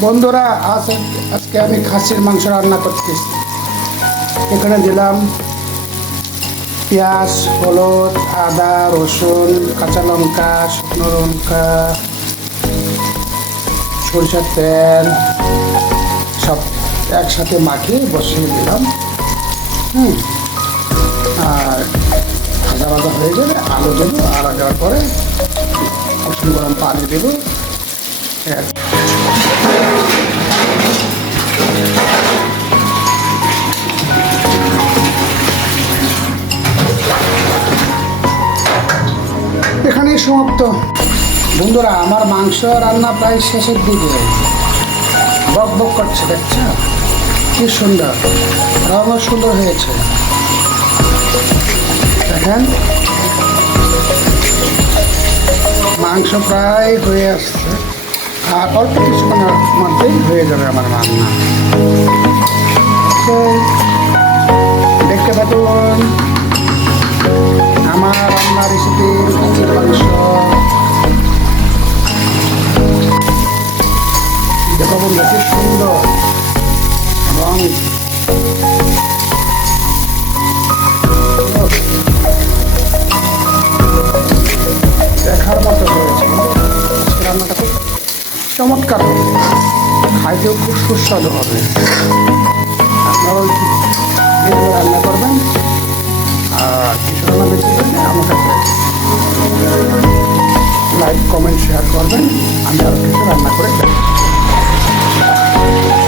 বন্ধুরা, আজকে আমি খাসির মাংস রান্না করতেছি। এখানে দিলাম পেঁয়াজ, হলুদ, আদা, রসুন, কাঁচা লঙ্কা, শুকনো লঙ্কা, সরিষার তেল সব একসাথে মাখিয়ে বসিয়ে দিলাম। আর ভাজা ভাজা হয়ে গেলে আলু দেবো, আলু দেওয়ার পরে কুসুম গরম পানি দেবো। এখানেই সমাপ্ত। বন্ধুরা, আমার মাংস রান্না প্রায় শেষের দিকে। বক বক করছে, দেখছো কি সুন্দর, রঙও সুন্দর হয়েছে। দেখেন মাংস প্রায় হয়ে আসছে, আর অল্প কিছুক্ষণের মধ্যেই হয়ে যাবে আমার রান্না। দেখতে থাকুন আমার রান্না রেসিপি খাসির মাংস। দেখো বন্ধু, কি সুন্দর এবং দেখার মতো হয়েছে। রান্নাটা খুব চমৎকার হবে, খাইতেও খুব সুস্বাদু হবে। আপনারাও এগুলো রান্না করবেন, আর কিছু রান্না বেশি করলে আমার কাছে লাইক, কমেন্ট, শেয়ার করবেন। আমি আরও কিছু রান্না করে দেব।